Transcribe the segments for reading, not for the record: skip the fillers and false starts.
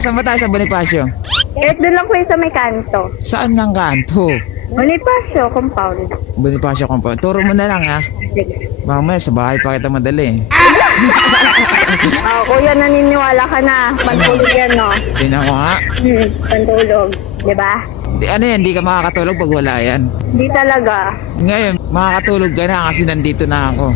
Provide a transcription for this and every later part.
Saan ba tayo sa Bonifacio? Kahit doon lang po yung sa may kanto. Saan ng kanto? Bonifacio compound. Bonifacio compound. Turo mo na lang ha. Sige. Mamaya sa bahay pa kita madali. Kuya, naniniwala ka na. Pantulog yan, no? Tingnan ko nga. Pantulog. Diba? Ano yan, hindi ka makakatulog pag wala yan. Hindi talaga. Ngayon, makakatulog ka na kasi nandito na ako.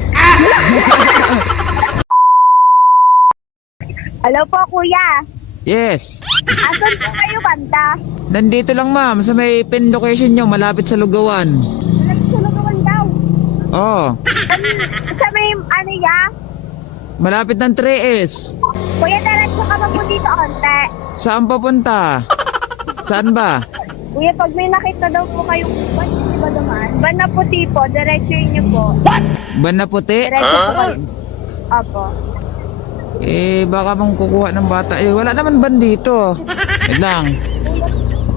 Hello po, kuya. Yes. Asan po kayo banda? Nandito lang ma'am, sa may pin location nyo, malapit sa Lugawan. Nagsulungan daw. Oo. Sa may ano ya? Malapit ng 3S. Kuya, diretso ka ba po dito onte? Saan papunta? Saan ba? Kuya, pag may nakita daw po kayong ban, di ba naman? Ban na puti po, diretso niyo po. Ban na puti? Diretso po kayo. Opo. Baka mong kukuha ng bata. Wala naman ban dito. Wait lang.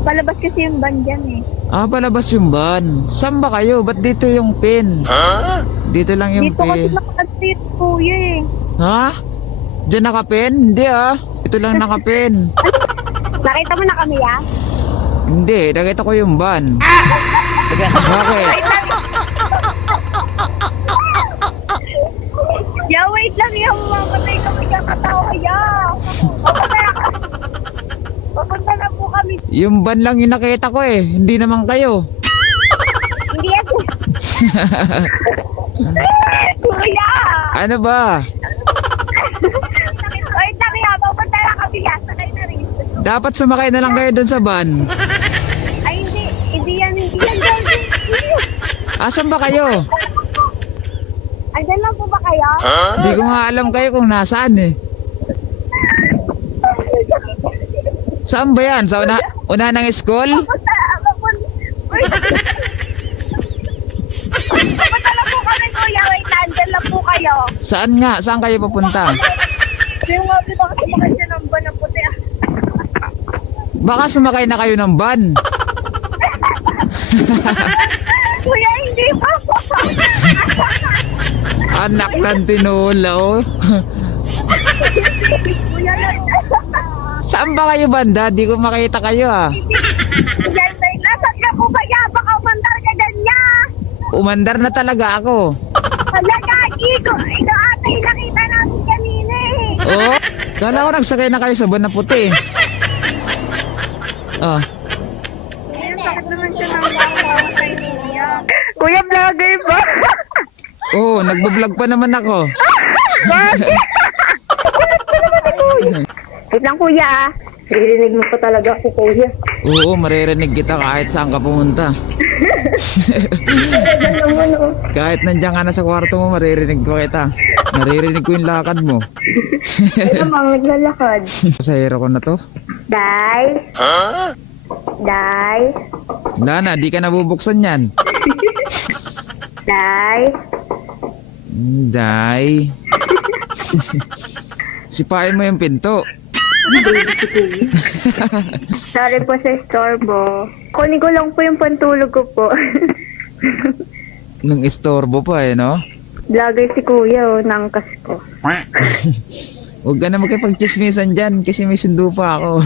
Palabas kasi yung ban dyan eh. Palabas yung ban. Saan ba kayo? Ba't dito yung pin? Dito lang yung Dito kasi pin. nakasit, kuya eh. Ha? Diyan nakapin? Hindi Dito lang nakapin. Nakita mo na kami ya? Hindi, nakita ko yung ban. Bakit? Ya, wait lang ya. Mamatay kami kakatawa ya. Papunta na po kami. Yung ban lang yung nakita ko Hindi naman kayo. Hindi yan. Kuya! Ano ba? Wait lang ya. Papunta na kami ya. Sakay na rin. Dapat sumakay na lang kayo dun sa ban. Ay, hindi. Hindi yan. Hindi yan. Asan ba kayo? Andyan lang po ba kayo? Hindi ko nga alam kayo kung nasaan Saan ba yan? Sa una ng school? Papunta lang po kami, kuya. Wait lang. Andyan lang po kayo. Saan nga? Saan kayo papunta? Yung mga diba kasi mga siya ng ban na puti. Baka sumakay na kayo ng van. Kuya, hindi pa po. Anak ng tinola Kuya, Saan ba kayo banda? Di ko makita kayo nasaan ka po ba ya? Baka umandar ka dyan ya. Umandar na talaga ako. Hala, gagi ko. Ito ata yung nakita natin kanina eh. Kala ko nagsakay na kayo sa van na puti. Ayun, sakit naman siya ng bawang kay kuya. Kuya, vlogger ba? Nagbablog pa naman ako. Bakit? Ulit pa naman ni kuya. Wait lang kuya. Ririnig mo pa talaga ako kuya. Oo, maririnig kita kahit saan ka pumunta. Kahit nandiyan ka na sa kwarto mo, maririnig ko kita. Naririnig ko yung lakad mo. Ito mga naglalakad. Pasahero ko na to. Day? Day? Wala na, di ka nabubuksan yan. Day? Day. Sipain mo yung pinto. Sorry po sa istorbo. Kunin ko lang po yung pantulog ko po. Nung istorbo pa no? Vlogger si kuya nangkas ko. Huwag ka na magkipag-chismisan dyan kasi may sundo pa ako.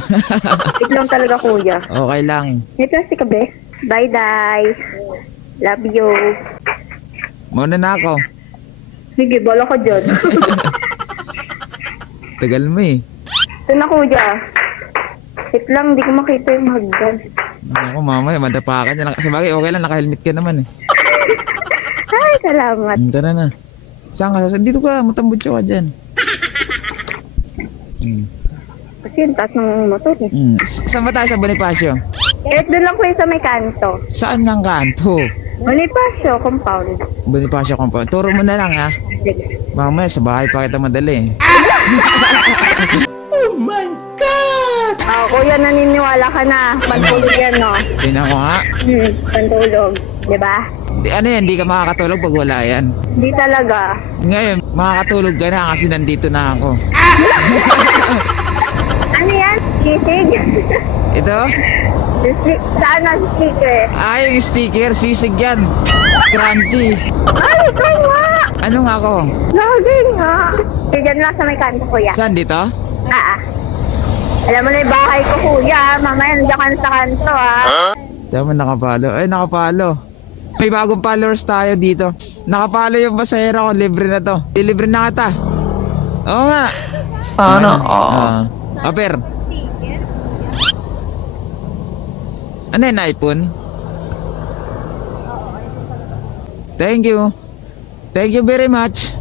Wait lang talaga kuya. Okay lang. May plastic ka be? Bye, Day. Love you. Mauna na ako. Sige, bala ka dyan. Tagal mo Ito na kuya. Wait lang, di ko makita yung hagdan. Ako mamaya, madapa ka dyan. Sabagay, okay lang, naka-helmet ka naman Ay, salamat. Tara na. Saan ka? Dito ka, matambutso ka dyan. Kasi yung taas ng motor eh. Saan ba tayo sa Bonifacio? Kahit doon lang po yung sa may kanto. Saan ng kanto? Bonifacio compound. Bonifacio compound. Turo mo na lang ha. Sige. Mamaya sa bahay pa kita madali. Oh my God! Kuya, naniniwala ka na. Pantulog yan, no? Tingnan ko nga. Pantulog. Diba? Ano yan, hindi ka makakatulog pag wala yan. Hindi talaga. Ngayon, makakatulog ka na kasi nandito na ako. Ano yan? Sisig? Ito? Saan ang sticker? Yung sticker, sisig yan. Crunchy. Ay, ito nga! Ano nga ako? Lagi nga. Diyan lang sa may kanto, kuya. Saan dito? Alam mo na yung bahay ko, kuya. Mamaya nandiyan ka na sa kanto, ha? Diyan mo nakapalo. Ay, nakapalo. May bagong followers tayo dito. Nakapalo yung pasahero ko. Libre na to. Libre na kita. Oo nga. Sana all. Aper. Ano yun, iPhone? Thank you. Thank you very much.